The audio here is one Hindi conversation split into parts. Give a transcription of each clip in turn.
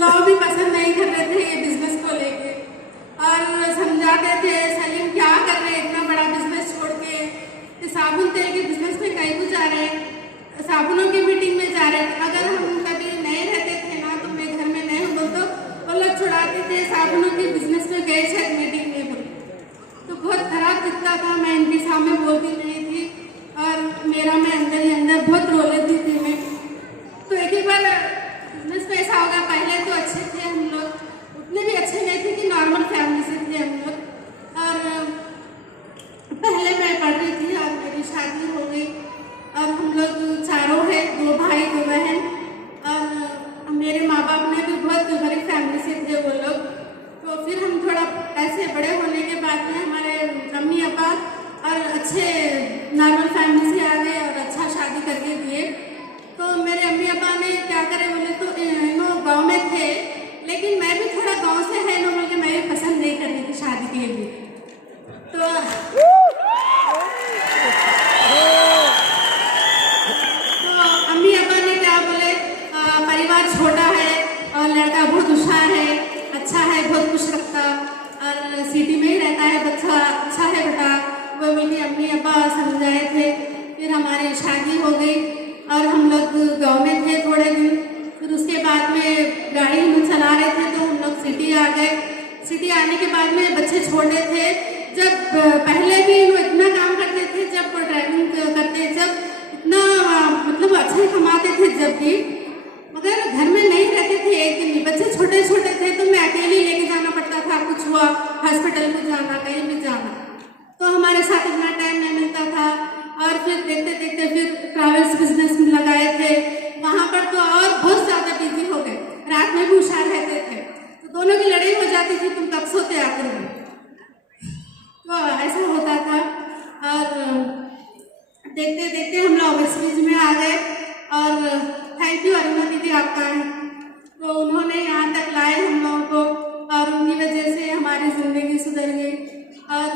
लोग भी पसंद नहीं कर रहे थे ये बिजनेस को लेके और समझाते थे सलीम क्या कर रहे हैं इतना बड़ा बिजनेस छोड़ के, ये साबुन तेल के बिजनेस में कहीं को जा रहे हैं, साबुनों की मीटिंग में जा रहे थे। अगर हम कभी नहीं रहते थे ना तो मैं घर में नहीं हूँ तो वो लोग छुड़ाते थे साबुनों के बिजनेस में गए शायद मीटिंग में बोल, तो बहुत खराब दिखता था। मैं इनके सामने बोलती नहीं थी और मेरा मैं अंदर ही अंदर बहुत रो लेती थी मैं। तो एक बार बिजनेस में ऐसा होगा, पहले तो अच्छे थे हम लोग, उतने भी अच्छे नहीं थे कि नॉर्मल फैमिली से थे हम लोग। और पहले मैं पढ़ रही थी और मेरी शादी हो गई और हम लोग चारों हैं, 2 भाई 2 बहन। और मेरे माँ बाप ने भी बहुत गरीब फैमिली से थे वो लोग। तो फिर हम थोड़ा ऐसे बड़े होने के बाद में हमारे अम्मी अब्बा और अच्छे नॉर्मल फैमिली से आ गए और अच्छा शादी करके दिए। तो मेरे अम्मी अब्बा ने क्या करे बोले तो नो गांव में थे, लेकिन मैं भी थोड़ा गांव से है नो बोल के मैं भी पसंद नहीं करती थी शादी के लिए। तो अम्मी अब्बा ने क्या बोले, परिवार छोटा है और लड़का बहुत होशियार है, अच्छा है, बहुत खुश रखता और सिटी में ही रहता है बच्चा, अच्छा है बेटा, वो मेरी अम्मी अब्बा समझाए थे। फिर हमारी शादी हो गई और हम लोग गांव में थे थोड़े दिन। फिर उसके बाद में गाड़ी हम चला रहे थे तो हम लोग सिटी आ गए। सिटी आने के बाद में बच्चे छोटे थे, जब पहले भी वो इतना काम करते थे, जब वो ड्राइविंग करते जब इतना मतलब अच्छे कमाते थे जब भी, मगर घर में नहीं रहते थे। एक दिन भी बच्चे छोटे छोटे थे तो मैं अकेले लेके जाना पड़ता था, कुछ हुआ हॉस्पिटल में जाना, कहीं भी जाना, तो हमारे साथ इतना टाइम नहीं मिलता था। और फिर देखते देखते फिर ट्रैवल्स बिजनेस में लगाए थे, वहाँ पर तो और बहुत ज़्यादा बिजी हो गए, रात में भी होशियार रहते थे, तो दोनों की लड़ाई हो जाती थी, तुम कब सोते आकर में, तो ऐसा होता था। और देखते देखते हम लोग सीरीज में आ गए और थैंक यू अरुणा दीदी आपका, तो उन्होंने यहाँ तक लाए हम लोगों को और उनकी वजह से हमारी ज़िंदगी सुधर गई। और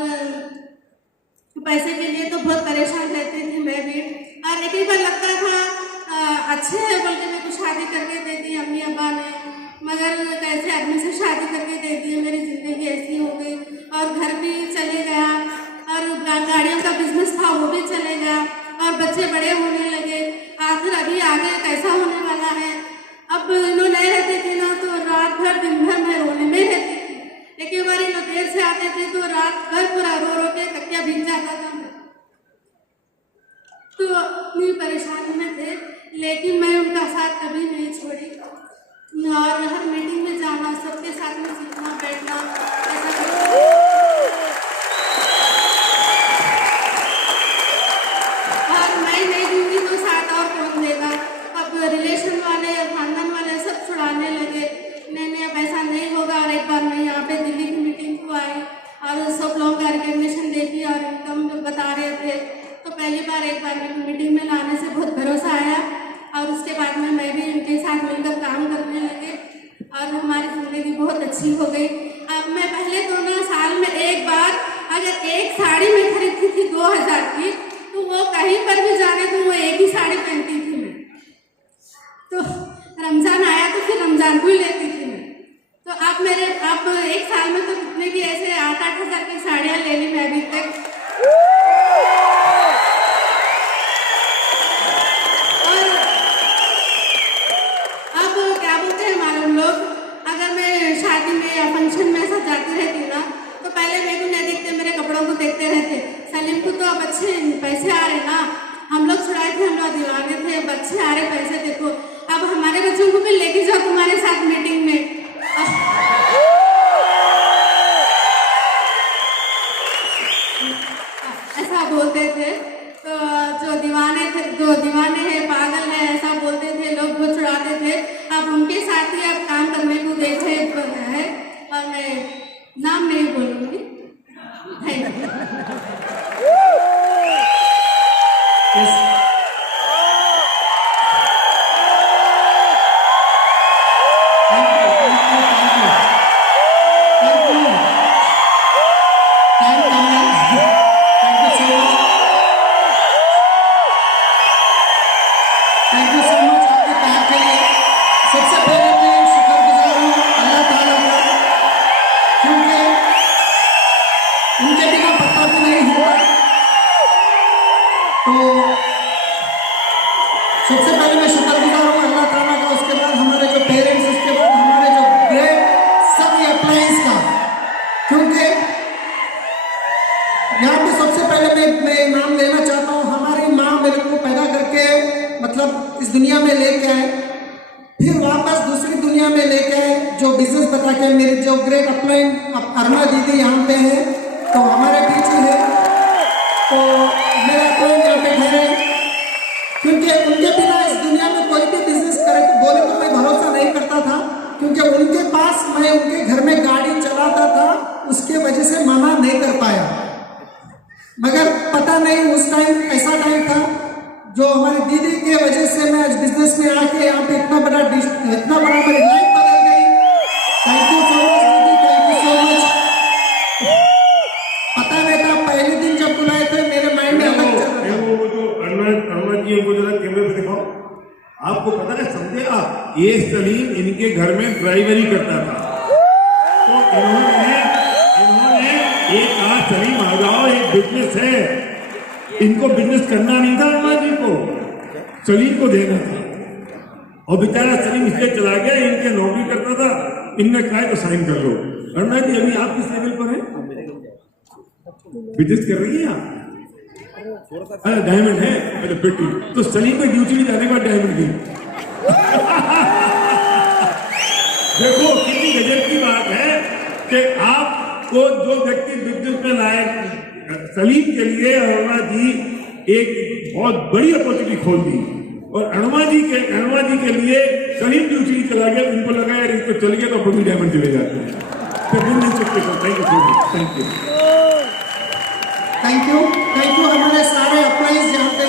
पैसे के लिए तो बहुत परेशान रहती थी मैं भी, और एक बार लगता था अच्छे है बोल के मेरे को शादी करके दे दी अम्मी अब्बा ने, मगर कैसे आदमी से शादी करके दे दी, मेरी ज़िंदगी ऐसी हो गई और घर भी चले गया और गाड़ियों का बिजनेस था वो भी चले गया और बच्चे बड़े होने लगे। आखिर अभी आगे कैसा होने वाला है, अब इन्हों नहीं रहते थे ना तो रात भर दिन भर मैं रोने में रहती थी। एक बार लोग देर से आते थे तो रात भर पूरा रो रो के तकिया भीग जाता था, तो अपनी परेशानी में थे, लेकिन मैं उनका साथ कभी नहीं छोड़ी और हर मीटिंग में जाना, सबके साथ में सीखना बैठना, और मैं नहीं दूंगी तो साथ और कौन देगा। अब रिलेशन वाले या खानदान वाले सब छुड़ाने लगे, नहीं अब ऐसा नहीं होगा। और एक बार मैं यहाँ पे दिल्ली की मीटिंग को आई और सब लोगों का रिकग्निशन देखी और इनकम बता रहे थे, तो पहली बार एक बार मीटिंग में लाने से बहुत भरोसा आया और उसके बाद में मैं भी उनके साथ मिलकर काम करने लगे और हमारी ज़िंदगी बहुत अच्छी हो गई। अब मैं पहले तो ना साल में एक बार अगर एक साड़ी मैं खरीदती थी 2000 की, तो वो कहीं पर भी जाने तो वो एक ही साड़ी पहनती थी मैं, तो रमज़ान आया तो फिर रमज़ान को ही लेती थी मैं। तो आप एक साल में तो कितने भी ऐसे 8-8 हज़ार की साड़ियाँ ले ली मैं अभी तक। और अब क्या बोलते हैं हमारे लोग, अगर मैं शादी में या फंक्शन में ऐसा जाती रहती ना तो पहले मेरे को नहीं देखते, मेरे कपड़ों को देखते रहते, सलीम को तो अब अच्छे पैसे आ रहे ना, हम लोग छुड़ाए थे, हम लोग दीवाने थे, बच्चे आ रहे पैसे देखो, अब हमारे बच्चों को भी लेके जाओ तुम्हारे साथ मीटिंग में। ऐसा बोलते थे, तो जो दीवाने हैं पागल है ऐसा बोलते थे लोग, वो छुड़ाते थे। अब उनके साथ ही अब काम करने को देखे है और मैं नाम नहीं बोलूँगी। Thank you. Thank you so much आपके प्यार के लिए। सबसे पहले मैं शुक्रगुजार तो सबसे पहले मैं शुक्रगुजार हूँ अल्लाह ताला का, उसके बाद हमारे जो पेरेंट्स, उसके बाद हमारे जो ग्रेट सभी अप्लायंस का, क्योंकि यहाँ पे सबसे पहले मैं नाम लेना चाहता हूँ। हमारी माँ मेरे को पैदा करके मतलब इस दुनिया में लेके आए, फिर वापस दूसरी दुनिया में लेके आए, जो बिजनेस बता के मेरी जो ग्रेट अप्लाइन अरुणा दीदी यहाँ पे है, तो हमारे पीछे है, तो मेरा अप्लाइन यहाँ पे ठहरे, क्योंकि उनके बिना इस दुनिया में कोई भी बिजनेस करे तो बोले तो मैं भरोसा नहीं करता था, क्योंकि उनके पास मैं उनके घर में गाड़ी चलाता था, उसके वजह से मना नहीं कर पाया। मगर पता नहीं उस टाइम ऐसा टाइम था जो हमारी दीदी के वजह से मैं आज बिजनेस में आके यहाँ पे इतना बड़ा मेरी लाइफ बदल गई। थैंक यू सो मच दीदी, थैंक यू सो मच। पता नहीं था, पहले दिन जब बुलाए थे मेरे माइंड में अलग चल रहा था। वो जो अरुणा जी को जरा कैमरे पे दिखाओ। आपको पता है, समझे आप, ये सलीम इनके घर में ड्राइवरी करता था, तो इन्होंने एक कहा सलीम आ जाओ, एक बिजनेस है। इनको बिजनेस करना नहीं था, अरुणा जी को सलीम को देना था, और बेचारा सलीम इसलिए चला गया, इनके नौकरी करता था, इनने कहा तो साइन कर लो। अरुणा जी अभी आप किस लेवल पर हैं? बिजनेस कर रही है आप? अरे डायमंड है, अरे बेटी तो सलीम में ड्यूटी में जाने के बाद डायमंड की देखो कितनी गजब की बात है कि आपको जो व्यक्ति बिजनेस में लाए, सलीम के लिए अरुणा जी एक बहुत बड़ी अपॉर्चुनिटी खोल दी, और अरुणा जी के लिए सलीम ड्यूटी चला गया, इनको लगा यार इसको चल गया तो अपनी डायमंड चले जाते हैं। तो दिन नहीं चुके। Thank you so much, thank you thank you हमारे सारे अप्लाइज यहाँ पे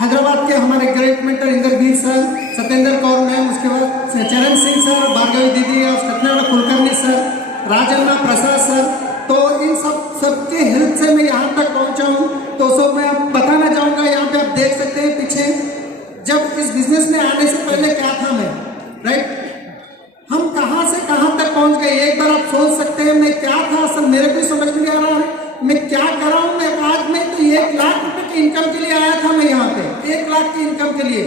हैदराबाद के हमारे great mentor Indraveer sir, Satyendra Kaur ma'am, उसके बाद चरण सिंह सर, भार्गवी दीदी और सत्यनारायण कुलकर्णी सर, राजन्ना प्रसाद सर, तो इन सबके हेल्प से मैं यहाँ तक पहुँचा हूँ। तो सब मैं अब बताना चाहूँगा, यहाँ पे आप देख सकते हैं पीछे, जब इस बिजनेस में आने से पहले क्या था मैं, राइट, हम कहाँ से कहाँ तक पहुँच गए, एक बार आप सोच सकते हैं मैं क्या था, सब मेरे को समझ नहीं आ रहा है मैं क्या कर रहा हूँ। मैं आज में तो 1 लाख रुपए की इनकम के लिए आया था मैं यहाँ पे, 1 लाख की इनकम के लिए,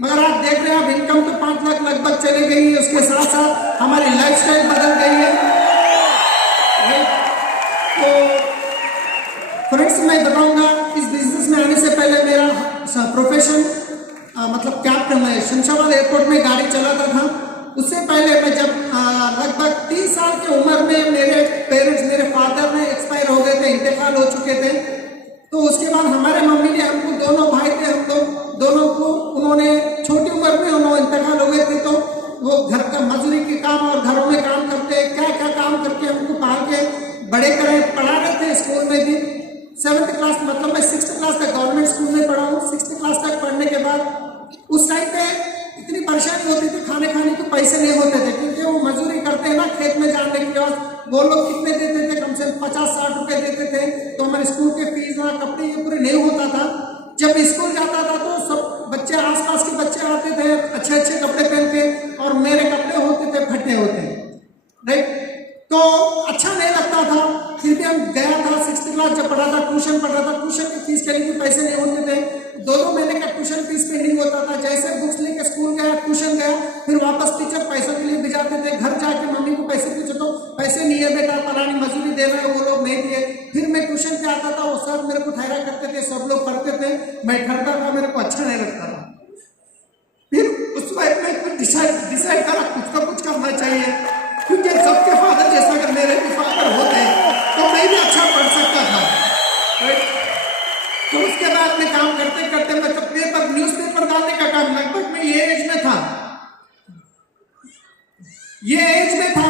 मगर आप देख रहे हैं अब इनकम तो 5 लाख लगभग चली गई है। उसके साथ साथ हमारी लाइफस्टाइल बदल गई है। तो फ्रेंड्स मैं बताऊंगा, इस बिजनेस में आने से पहले मेरा प्रोफेशन मतलब कैप्टन, मैं शमशाबाद एयरपोर्ट में गाड़ी चलाता था। उससे पहले मैं जब लगभग 30 साल की उम्र में मेरे पेरेंट्स, मेरे फादर ने एक्सपायर हो गए थे, इंतकाल हो चुके थे। तो उसके बाद हमारे मम्मी ने हमको, दोनों भाई थे हम लोग, दोनों को उन्होंने छोटी उम्र में उन्होंने इंतकाल हो गए थे। तो वो घर का मजदूरी के काम और घरों में काम करते, क्या क्या काम करके हमको पाल के बड़े करे, पढ़ा रहे थे स्कूल में भी। 7th क्लास मतलब मैं 6th क्लास तक गवर्नमेंट स्कूल में पढ़ा हूँ। 6th क्लास तक पढ़ने के बाद उस टाइम पे इतनी परेशानी होती थी, खाने को पैसे नहीं होते थे, क्योंकि वो मजदूरी करते हैं ना खेत में जाने के बाद। वो लोग कितने देते थे, कम से कम 50-60 रुपए देते थे। तो हमारे स्कूल के फीस ना कपड़े ये पूरे नहीं होता था। जब स्कूल जाता था तो सब बच्चे, आसपास के बच्चे आते थे अच्छे अच्छे कपड़े पहन के, और मेरे कपड़े होते थे फटे होते, राइट। तो अच्छा नहीं लगता था, फिर भी हम गया था। 6th क्लास जब पढ़ा था, ट्यूशन पढ़ा था, ट्यूशन की फीस के लिए भी पैसे नहीं होते थे। 2-2 महीने का ट्यूशन फीस पेंडिंग होता था। जैसे बुक्स लेके स्कूल गया, ट्यूशन गया, फिर वापस टीचर पैसों के लिए भिजाते थे। घर जाके मम्मी को पैसे पूछे तो पैसे नहीं है बेटा, फलानी मजदूरी देना है, वो लोग नहीं दिए। फिर मैं ट्यूशन पे आता था, वो सर मेरे को ठहरा करते थे, सब लोग पढ़ते थे, मैं ठहरता था, मेरे को अच्छा नहीं लगता था। फिर उस वक्त में कुछ डिसाइड करा, कुछ करना चाहिए, क्योंकि सबके फादर जैसा अगर मेरे भी फादर होते तो मैं भी अच्छा पढ़ सकता था, राइट। तो उसके बाद में काम करते करते मैं जब पेपर, न्यूज़पेपर डालने का काम, लगभग मैं ये एज में था,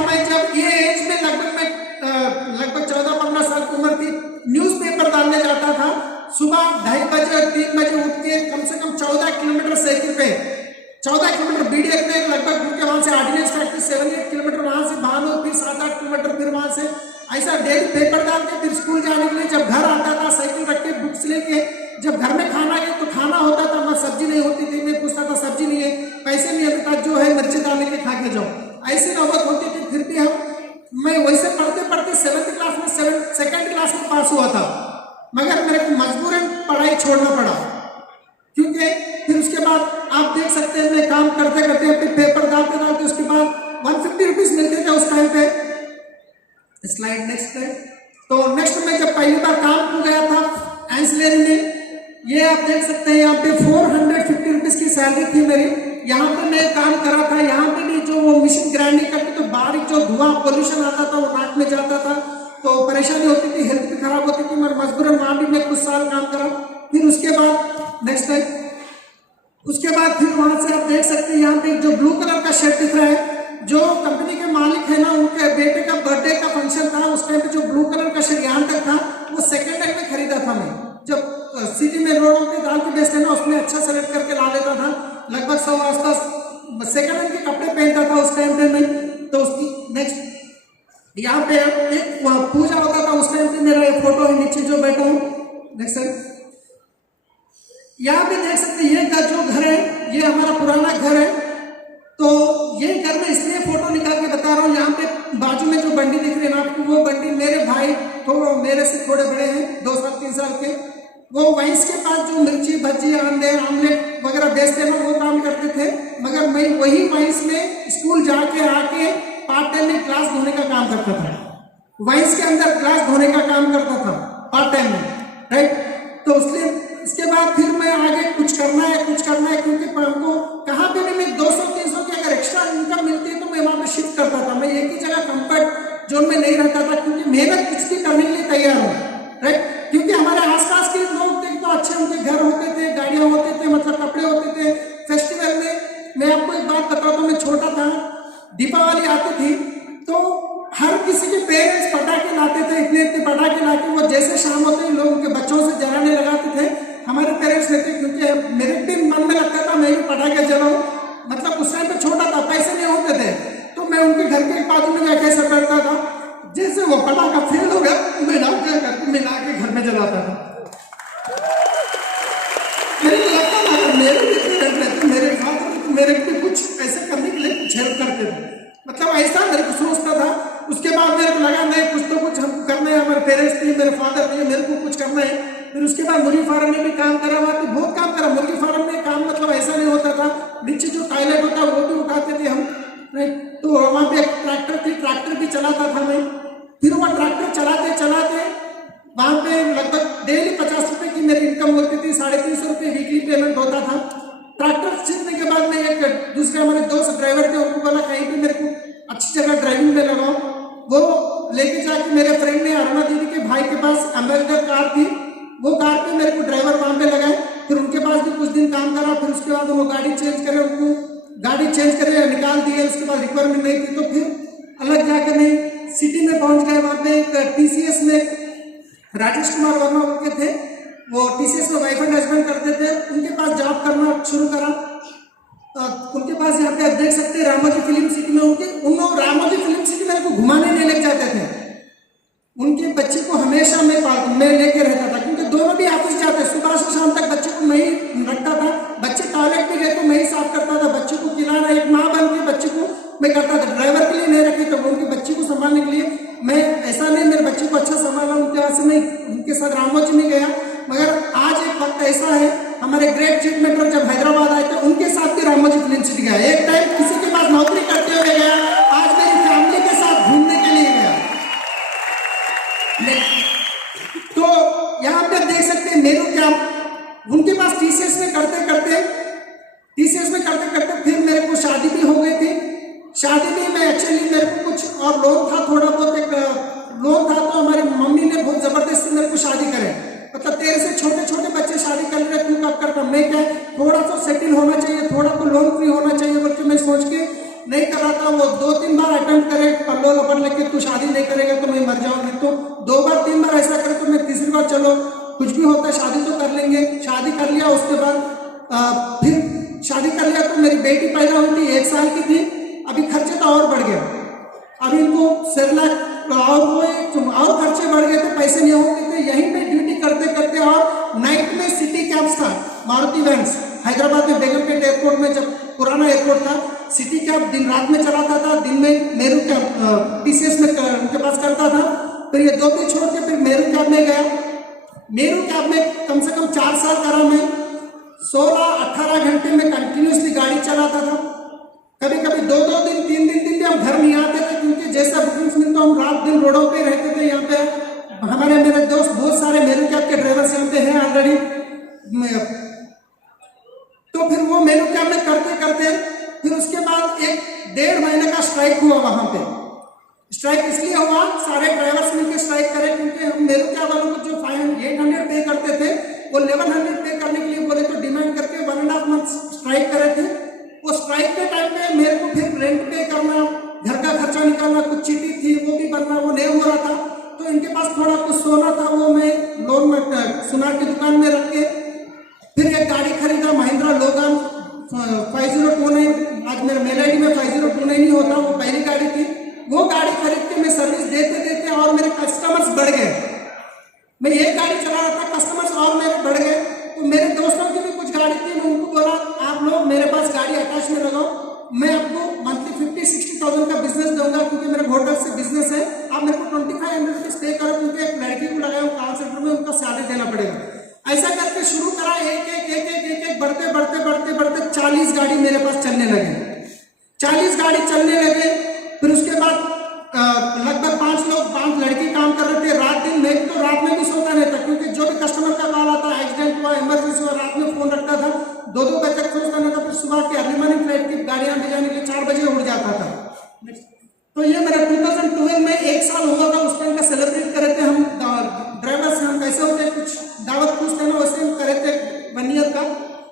मैं जब ये एज में लगभग 14-15 साल की उम्र थी, न्यूज़पेपर डालने जाता था। सुबह 2:30 बजे और 3 बजे उठ के कम से कम 14 किलोमीटर साइकिल पे, 14 किलोमीटर BDF में लगभग घूम के, वहाँ से ऑर्डिनेंस फैक्ट्री 7-8 किलोमीटर, वहाँ से भानो, फिर 7-8 किलोमीटर, फिर वहाँ से ऐसा डेली पेपर डाल के फिर स्कूल जाने के लिए जब घर आता था, साइकिल रख के, बुक्स लेके, जब घर में खाना गया तो खाना होता था, मैं सब्जी नहीं होती थी, मैं पूछता था सब्जी नहीं है, पैसे नहीं है बेटा, जो है मिर्ची डाल के खा के जाओ। ऐसी नौबत होती थी। फिर भी मैं वैसे पढ़ते 7th क्लास में 2nd क्लास में पास हुआ था, मगर मेरे को मजबूरन पढ़ाई छोड़ना पड़ा, क्योंकि फिर उसके बाद आप देख सकते हैं मैं काम करते करते अपने पेपर डालते डालते उसके बाद 150 रुपीज मिलते थे उस टाइम पे। स्लाइड नेक्स्ट है। तो नेक्स्ट में जब पहली बार काम को गया था एंसिलरी में, ये आप देख सकते हैं यहाँ पे 450 रुपीज की सैलरी थी मेरी। यहाँ पे मैं काम करा था, यहाँ पे भी जो वो मशीन ग्राइंडिंग करती तो बारीक जो धुआं पोल्यूशन आता था वो नाक में जाता था, तो परेशानी होती थी, हेल्थ भी खराब होती थी, मगर मजबूरन वहाँ भी मैं कुछ साल काम करा। फिर उसके बाद नेक्स्ट है, उसके बाद फिर वहां से आप देख सकते हैं यहाँ पे जो ब्लू कलर का शर्ट दिख रहा है, जो कंपनी के मालिक है ना, उनके बेटे का बर्थडे का फंक्शन था, उस टाइम पे जो ब्लू कलर का शर्ट यहाँ तक था वो सेकंड हैंड में खरीदा था मैं। जब सिटी में रोडों पे दाल के बेचते ना, उसमें अच्छा सेलेक्ट करके ला लेता था, लगभग 100 आसपास सेकंड हैंड के कपड़े पहनता था उस टाइम पे मैं। तो उसकी नेक्स्ट यहाँ पे एक पूजा होता था उस टाइम पे, मेरा एक फोटो है नीचे जो बैठा हूँ। नेक्स्ट यहाँ पे देख सकते हैं, ये जो घर है ये हमारा पुराना घर है। तो ये घर में इसलिए फोटो निकाल के बता रहा हूँ, यहाँ पे बाजू में जो बंडी दिख रही है ना आपको, वो बंडी मेरे भाई तो मेरे से थोड़े बड़े हैं, 2 साल 3 साल के, वो वाइस के पास जो मिर्ची भज्जी अंडे आमलेट वगैरह बेचते हैं वो काम करते थे, मगर मैं वही वाइस में स्कूल जाके आके पार्ट टाइम में ग्लास धोने का काम करता था। वाइस के अंदर ग्लास धोने का काम करता था पार्ट टाइम में, राइट। तो उसके इसके बाद फिर मैं आगे कुछ करना है क्योंकि हमको कहाँ पे भी मैं 200-300 की अगर एक्स्ट्रा इनकम मिलती है तो मैं वहाँ पे शिफ्ट करता था। मैं एक ही जगह कंफर्ट जोन में नहीं रहता था, क्योंकि मेहनत कुछ भी करने के लिए तैयार हूँ, राइट। क्योंकि हमारे आसपास के लोग थे तो अच्छे उनके घर होते थे, गाड़ियाँ होते थे, मतलब कपड़े होते थे। फेस्टिवल में मैं आपको एक बात बताता हूँ, मैं छोटा था, दीपावली आती थी तो हर किसी के पेरेंट्स पटाखे लाते थे, इतने इतने पटाखे लाके वो जैसे शाम होते ही लोग उनके बच्चों से जलाने लगाते थे। हमारे पेरेंट्स लेते, क्योंकि मेरे भी मन में लगता था मैं भी पटाखे जलाऊं, मतलब उस टाइम पे छोटा था, पैसे नहीं होते थे, तो मैं उनके घर के बाजू में जाके ऐसा करता था, जैसे वो पटाखा फेल हो गया मैं ला के घर में जलाता था। मेरे को लगता था मेरे फादर मेरे को कुछ ऐसे करने के लिए कुछ हेल्प करते थे, मतलब ऐसा मेरे को सोचता था। उसके बाद मेरे को लगा नहीं कुछ तो कुछ हमको करना है, हमारे पेरेंट्स थे, मेरे फादर थे, मेरे को कुछ करना है। फिर उसके बाद मुर्गी फार्म में भी काम करा हुआ, तो बहुत काम करा। मुर्गी फार्म में काम मतलब ऐसा नहीं होता था, नीचे जो टॉयलेट होता है वो भी उठाते थे हम, राइट। तो वहाँ पे एक ट्रैक्टर थी, ट्रैक्टर भी चलाता था मैं। फिर वो ट्रैक्टर चलाते चलाते वहाँ पे लगभग डेली 50 रुपये की मेरी इनकम होती थी, 350 रुपये वीकली पेमेंट होता था। ट्रैक्टर सीखने के बाद में एक दूसरे हमारे दोस्त ड्राइवर थे, उनको बोला कहीं भी मेरे को अच्छी जगह ड्राइविंग में लगाओ। वो लेके जाके मेरे फ्रेंड ने अरुणा दीदी के भाई के पास एम्बेसडर कार थी, वो कार पे मेरे को ड्राइवर वहाँ पे लगाए। फिर उनके पास भी कुछ दिन काम करा, फिर उसके बाद वो गाड़ी चेंज करे, उनको गाड़ी चेंज करे निकाल दिए। उसके बाद रिक्वायरमेंट नहीं थी तो फिर अलग जाकर मैं सिटी में पहुँच गए। वहाँ पे TCS में राजेश कुमार वर्मा के थे, वो TCS में वाइफ एंड हस्बैंड करते थे, उनके पास जॉब करना शुरू करा। उनके पास यहाँ पे आप देख सकते हैं रामोजी फिल्म सिटी में, उन लोग रामोजी फिल्म सिटी मेरे को घुमाने नहीं ले जाते थे। उनके बच्चे को हमेशा मैं लेके रहता था, क्योंकि दोनों भी ऑफिस जाते, सुबह से शाम तक बच्चे को मैं ही रखता था। बच्चे टॉयलेट में गए तो मैं ही साफ करता था, बच्चे को खिलाना एक माँ बन के बच्चे को मैं करता था। ड्राइवर के लिए नहीं रखी तो उनके बच्चे को संभालने के लिए मैं, ऐसा नहीं मेरे बच्चे को अच्छा संभाला, उनके वहाँ से मैं उनके साथ रामोजी में गया। मगर आज एक वक्त ऐसा है, हमारे ग्रेट चीफ मिनिस्टर जब हैदराबाद आए थे उनके साथ भी रामोजी फिल्म सिटी गया। एक टाइम किसी के पास नौकरी करते हुए गया, आज मेरी फैमिली के साथ घूमने के लिए गया। तो यहाँ पे देख सकते हैं मेरू क्या, उनके पास TCS में करते करते फिर मेरे को शादी भी हो गई थी। शादी में मैं एक्चुअली मेरे को कुछ और लोन था, थोड़ा बहुत एक लोन था, तो हमारी मम्मी ने बहुत जबरदस्ती मेरे को शादी करे, मतलब तेरे से छोटे छोटे बच्चे शादी कर रहे, तू कब करता, मैं क्या थोड़ा सा सेटल होना चाहिए, थोड़ा तो लोन फ्री होना चाहिए बल्कि मैं सोच के नहीं करा था। वो 2-3 बार अटेम्प्ट करे, पल्लो लपट लेके तू शादी नहीं करेगा तो मैं मर जाऊंगी, तो 2 बार 3 बार ऐसा करे तो मैं तीसरी बार चलो कुछ भी होता है शादी तो कर लेंगे। शादी कर लिया, उसके बाद फिर शादी कर लिया तो मेरी बेटी पैदा हुई थी, 1 साल की थी। अभी खर्चे तो और बढ़ गया, अभी इनको 7 लाख और खर्चे बढ़ गए थे, पैसे नहीं होते थे। यहीं पे ड्यूटी करते करते और नाइट में सिटी कैब्स था, मारुति वैन्स, हैदराबाद में बेगमपेट एयरपोर्ट में, जब पुराना एयरपोर्ट था, सिटी कैब दिन रात में चलाता था। दिन में मेरू कैब TCS में उनके पास करता था। फिर ये 2 दिन छोड़ के फिर मेरू कैब में गया। मेरू कैब में कम से कम 4 साल करा मैं। 16-18 घंटे में कंटिन्यूसली गाड़ी चलाता था। कभी कभी 2-2 दिन 3 दिन भी हम घर नहीं आते थे, क्योंकि जैसा बुकिंग्स मिलता हम रात दिन रोडों पे रहते थे। यहाँ पे हमारे मेरे दोस्त बहुत सारे मेरू कैब के ड्राइवर्स यहाँ पे हैं ऑलरेडी। तो फिर वो मेरू कैब में करते करते फिर उसके बाद 1-1.5 महीने का स्ट्राइक हुआ वहां पे। स्ट्राइक इसलिए हुआ, सारे ड्राइवर्स मिलकर स्ट्राइक करे, क्योंकि हम मेरू कैब वालों को जो 800 पे करते थे वो 1100 पे करने के लिए बोले, तो डिमांड करके 1.5 मंथ स्ट्राइक करे थे। वो स्ट्राइक के टाइम पे मेरे को फिर रेंट पे करना, घर का खर्चा निकालना, कुछ चिट्ठी थी वो भी भरना, वो नहीं हो रहा था। तो इनके पास थोड़ा कुछ सोना था, वो मैं लोन में सुनार की दुकान में रख के फिर एक गाड़ी खरीदा, महिंद्रा लोगान 5029। आज मेरा मेल आई डी में 5029 ही होता, वो पहली गाड़ी थी। वो गाड़ी खरीद के मैं सर्विस देते देते और मेरे कस्टमर्स बढ़ गए। मैं एक गाड़ी चला रहा था, कस्टमर्स और मेरे बढ़ गए। तो मेरे दोस्तों की भी कुछ गाड़ी थी, मैं उनको बोला आप लोग मेरे पास गाड़ी अटैच में लगाओ, मैं आपको मंथली 50-60,000 का बिजनेस दूंगा, क्योंकि मेरे होटल से बिजनेस है। आप मेरे को 2500 रुपीज पे करो, क्योंकि एक लड़की को लगाया कॉल सेंटर में, उनका सैलरी देना पड़ेगा। ऐसा करके शुरू करा, एक बढ़ते बढ़ते बढ़ते बढ़ते 40 गाड़ी मेरे पास चलने लगे। 40 गाड़ी चलने लगे। फिर उसके बाद लगभग 5 लड़की काम कर रहे थे रात दिन। मैं तो रात में भी सोता नहीं था, क्योंकि जो भी कस्टमर का कॉल आता, एक्सीडेंट हुआ, इमरजेंसी हुआ, रात में फोन रखता था। 2-2 बजे तक सोचता नहीं था। फिर सुबह के अर्ली मॉर्निंग फ्लाइट की गाड़ियां ले जाने के लिए 4 बजे उठ जाता था। तो ये मेरा 2012 में 1 साल हुआ था। उस टाइम का सेलिब्रेट करे थे हम ड्राइवर्स। हम कैसे होते कुछ दावत पूछते हैं ना, वैसे हम करे थे 1 ईयर का।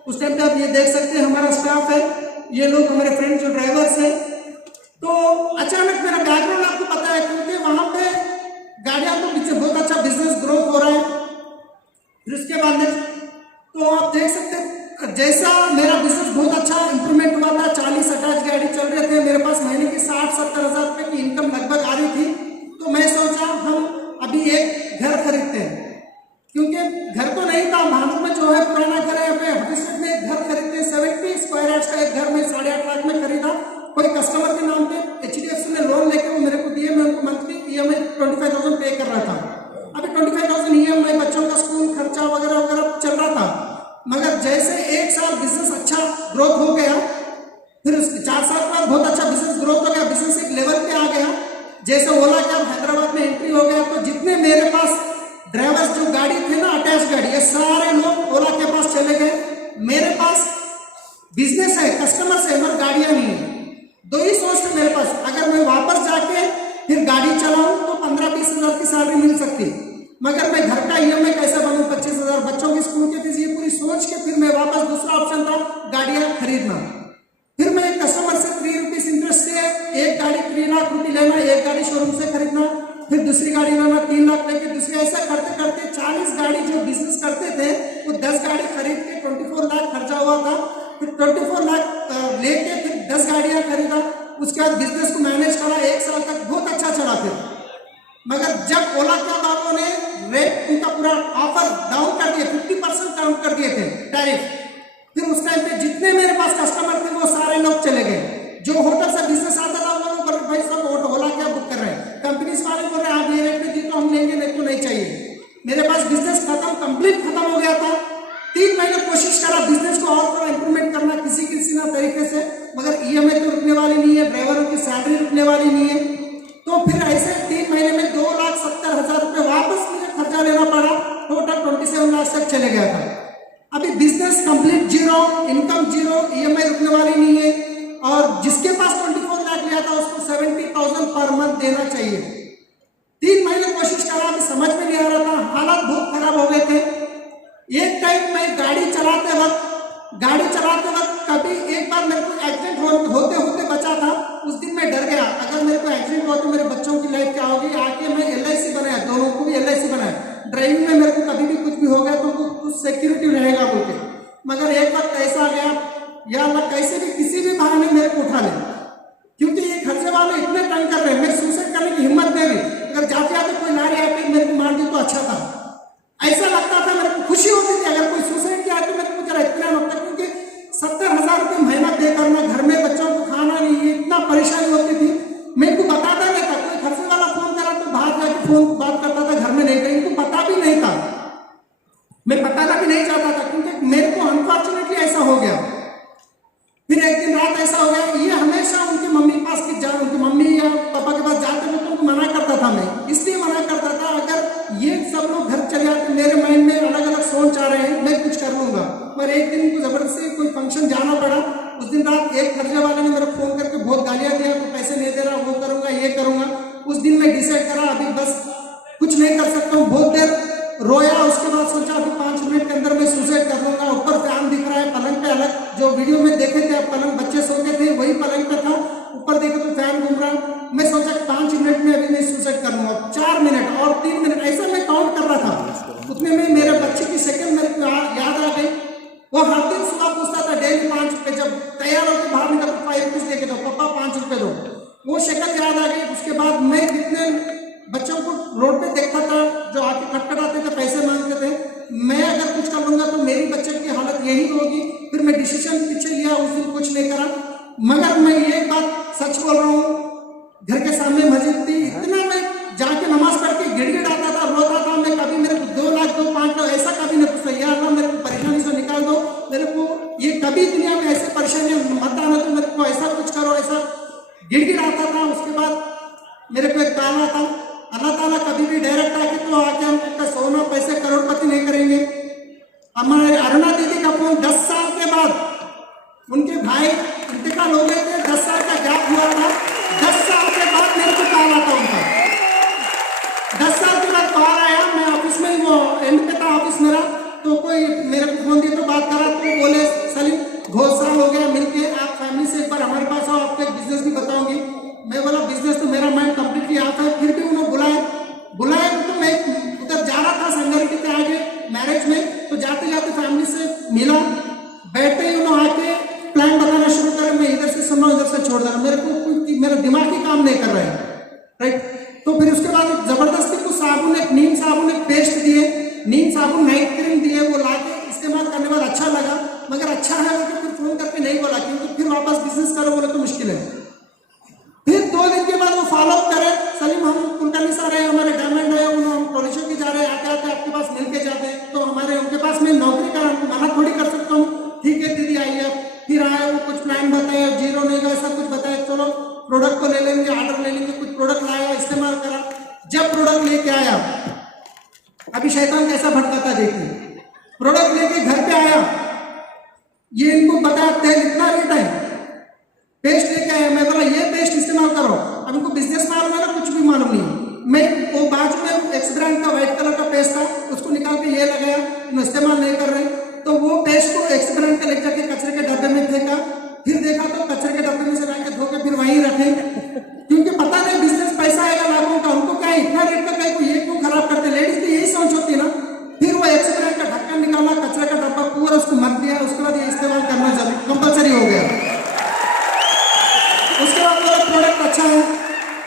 उस टाइम पे आप ये देख सकते हैं हमारा स्टाफ है, ये लोग हमारे फ्रेंड जो ड्राइवर्स हैं। तो अचानक मेरा बैकग्राउंड आपको पता है, क्योंकि वहां पे गाड़ियां तो पीछे बहुत अच्छा बिजनेस ग्रोथ हो रहा है। फिर उसके बाद तो आप देख सकते हैं जैसा मेरा बिजनेस बहुत अच्छा इंप्रूवमेंट हुआ था। 40 अटैच गाड़ी चल रहे थे, मेरे पास महीने की 60-70 हजार रुपए की इनकम लगभग आ रही थी। तो मैं सोचा हम अभी एक घर खरीदते हैं, क्योंकि घर तो नहीं था भानपुर में, जो है पुराना घर है, हॉस्पिटल में एक घर खरीदते हैं। 70 स्क्वायर यार्ड्स का एक घर मैं 8.5 लाख में खरीदा। कोई कस्टमर के नाम पे HDFC ने लोन लेके वो मेरे को दिए। मैं उनको मंथली EMI 25,000 पे कर रहा था। अभी 25,000 EMI बच्चों का स्कूल खर्चा वगैरह वगैरह चल रहा था। मगर जैसे 1 साल बिजनेस अच्छा ग्रोथ हो गया, फिर 4 साल बाद बहुत अच्छा बिजनेस ग्रोथ हो गया, बिजनेस एक लेवल पे आ गया। जैसे ओला कैब हैदराबाद में एंट्री हो गया, तो जितने मेरे पास ड्राइवर्स जो गाड़ी थे ना अटैच गाड़ी, ये सारे लोग ओला के पास चले गए। मेरे पास बिजनेस है, कस्टमर्स है, मगर गाड़ियां नहीं है। 2 ही सोच थे मेरे पास, अगर मैं वापस जाके फिर गाड़ी चलाऊं तो 15-20 हजार की सैलरी मिल सकती, मगर मैं घर का EMI कैसे बनूं, 25,000 बच्चों की स्कूल की फीस, ये पूरी सोच के फिर मैं वापस दूसरा ऑप्शन था गाड़ियां खरीदना। फिर मैं एक कस्टमर से 3 रुपीज इंटरेस्ट से एक गाड़ी 3 लाख रुपए लेना, एक गाड़ी शोरूम से खरीदना, फिर दूसरी गाड़ी लेना 3 लाख लेके दूसरी, ऐसा करते करते 40 गाड़ी जो बिजनेस करते थे वो 10 गाड़ी खरीद के 24 लाख खर्चा हुआ था। फिर 24 लाख लेके फिर 10 गाड़ियां खरीदा। उसके बाद बिजनेस को मैनेज करा, 1 साल तक बहुत अच्छा चला। फिर मगर जब ओला के वालों ने रेट उनका पूरा ऑफर डाउन कर दिए, 50% डाउन कर दिए थे टैरिफ, फिर उस टाइम पे जितने मेरे पास कस्टमर थे वो सारे लोग चले गए। जो होटल से बिजनेस आता था वो लोग भाई सब ओला क्या बुक कर रहे हैं, कंपनी वाले बोल रहे हैं आप ये रेट में दी तो हम लेंगे, नहीं तो नहीं चाहिए। मेरे पास बिजनेस कंप्लीट खत्म हो गया था। 3 महीने कोशिश करा बिजनेस को और थोड़ा इंप्रूवमेंट करना किसी ना तरीके से, मगर EMI तो रुकने वाली नहीं है, ड्राइवरों की सैलरी रुकने वाली नहीं है। तो फिर ऐसे 3 महीने में 2,70,000 रुपये वापस मुझे खर्चा लेना पड़ा। टोटल 27 लाख तक चले गया था। अभी business complete zero, income zero, EMI रुकने वाली नहीं है, और जिसके पास 24 लाख लिया था उसको 70,000 पर मंथ देना चाहिए। 3 महीने कोशिश करा, अभी समझ में नहीं आ रहा था, हालात बहुत खराब हो गए थे। एक टाइम मैं गाड़ी चलाते वक्त कभी एक बार मेरे को एक्सीडेंट होते होते बचा था। उस दिन मैं डर गया, अगर मेरे को एक्सीडेंट हुआ तो मेरे बच्चों की लाइफ क्या होगी। आके मैं LIC बनाया, दोनों को भी LIC बनाया। ड्राइविंग में मेरे को कभी भी कुछ भी हो गया तो कुछ सिक्योरिटी रहेगा बोल के। मगर एक वक्त ऐसा गया, या अल्लाह कैसे भी किसी भी बहाने मेरे को उठा ले, क्योंकि ये खर्चे वाले इतने तंग कर रहे हैं। मैं सुसाइड करने की हिम्मत नहीं रही, अगर जाते आते कोई नारी आके मेरे को मार दी तो अच्छा था। ऐसा लगता था, मेरे को खुशी होती थी अगर कोई सुसाइड किया तो मेरे को जरा इतना होता, क्योंकि 70,000 रुपये महीना पे करना, घर में बच्चों को खाना नहीं, है इतना परेशानी होती थी। मेरे को बताता नहीं था, कोई खर्चे वाला फोन करा तो बाहर जाके फोन बात करता था, घर में नहीं था, इनको पता भी नहीं था। दिन रात एक खर्चे वाले ने मेरे को फोन करके बहुत गालियां दिया, तो पैसे नहीं दे रहा, वो करूंगा ये करूंगा। उस दिन मैं डिसाइड करा अभी बस कुछ नहीं कर सकता हूँ, बहुत देर रोया। उसके बाद सोचा अभी 5 मिनट के अंदर मैं सुसाइड कर लूंगा। ऊपर फैन दिख रहा है पलंग पे, अलग जो वीडियो में देखे थे पलंग बच्चे सो गए थे वही पलंग पे था, ऊपर देखो तो फैन घूम रहा है। मैं सोचा 5 मिनट में अभी मैं सुसाइड कर लूंगा, 4 मिनट और 3 मिनट ऐसा मैं काउंट कर रहा था। उतने में मेरे बच्चे की सेकंड मेरे को याद आ गई। वो हर दिन सुबह पूछता था डेली 5 रुपए, जब तैयार होकर बाहर निकल तो 5 रुपीज लेके दो, पापा 5 रुपए दो। वो शक्ल याद आ गई। उसके बाद मैं कितने बच्चों को रोड पे देखता था जो आके खटखटाते थे, पैसे मांगते थे। मैं अगर कुछ कर लूंगा तो मेरी बच्चे की हालत यही होगी। फिर मैं डिसीजन पीछे लिया, उस दिन कुछ नहीं करा। मगर मैं ये बात सच बोल रहा हूँ, घर के सामने मस्जिद थी, इतना मैं जाके नमाज पढ़ के गिड़गिड़ाता था, रोता था। मैं कभी मेरे को 2 लाख दो 5 लाख ऐसा कभी नहीं पूछता, या अल्लाह मेरे को परेशानी से निकाल दो, मेरे को ये कभी दुनिया में ऐसे परेशानी मत आना, तो मेरे को ऐसा कुछ करो, ऐसा गिड़गिड़ाता था। उसके बाद मेरे को एक कॉल आता, अल्लाह ताला कभी भी डायरेक्ट आके तो आके हमको सोना पैसे करोड़पति नहीं करेंगे। हमारे अरुणा दीदी का फोन 10 साल के बाद उनके भाई इंतकाल हो गए थे, 10 साल का गैप हुआ था। 10 साल के बाद मेरे को कॉल आता उनका, 10 साल के बाद कॉल आया। मैं ऑफिस में, वो एंड पे था ऑफिस मेरा, तो कोई मेरे को फोन दिया तो बात करा, तो बोले सलीम बहुत साल हो गया मिलके, आप फैमिली से एक बार हमारे पास आओ, आपको एक बिजनेस भी बताऊंगी। मैं बोला बिजनेस तो मेरा माइंड कंप्लीटली आता है। फिर भी उन्होंने बुलाया तो मैं उधर जा रहा था संगरिटी के आगे मैरिज में, तो जाते जाते फैमिली से मिला, बैठते ही उन्होंने आके प्लान बताना शुरू कर। मैं इधर से सुन रहा हूँ, इधर से छोड़ रहा, मेरे को मेरा दिमाग ही काम नहीं कर रहा है, राइट। तो फिर उसके बाद जबरदस्ती को साबुन, एक नीम साबुन, एक पेस्ट दिए, नीम साबुन नाइट क्रीम दिए, वो ला के इस्तेमाल करने के बाद अच्छा लगा। मगर अच्छा है वो फिर फोन करके नहीं बोला, क्योंकि फिर वापस बिजनेस करो बोले तो मुश्किल है। फिर 2 दिन के बाद वो फॉलो अप करे, सलीम हम कुलकर्णी से आ रहे हैं, हमारे डायमंड है, हम कॉलेजों की जा रहे हैं, आते आते आपके पास मिल के जाते हैं। तो हमारे उनके पास मैं नौकरी का मना थोड़ी कर सकता हूँ, ठीक है दीदी आइए। फिर आए, वो कुछ प्लान बताए, जीरो नहीं का ऐसा कुछ बताया, चलो प्रोडक्ट को ले लेंगे, ऑर्डर ले लेंगे। कुछ प्रोडक्ट लाया, इस्तेमाल करा। जब प्रोडक्ट लेके आया, अभी शैतान कैसा भटकाता देखिए, प्रोडक्ट लेके घर पे आया, ये इनको बताया तेल इतना रेट है, पेस्ट लेके आया। मैं बोला ये पेस्ट इस्तेमाल करो। अब इनको बिजनेस मालूम है ना, कुछ भी मालूम नहीं। मैं वो बाजू में एक्स ब्रांड का व्हाइट कलर का पेस्ट था, उसको निकाल के ये लगाया, इस्तेमाल नहीं कर रहे। तो वो पेस्ट को एक्स ब्रांड का ले जाके कचरे के डब्बे में फेंका। फिर देखा तो कचरे के डब्बे में से लाके धो के फिर वहीं रखे, क्योंकि पता नहीं बिजनेस पैसा आएगा लाखों का, उनको क्या इतना रेट का कहीं को ये क्यों खराब करते। लेडीज की यही सोच होती है ना। फिर वो एक्स ब्रांड का ढक्कन निकाला, कचरे का डब्बा पूरा उसको मत दिया। उसके बाद ये इस्तेमाल करना जरूरी कंपल्सरी हो गया। उसके बाद मेरा प्रोडक्ट अच्छा है।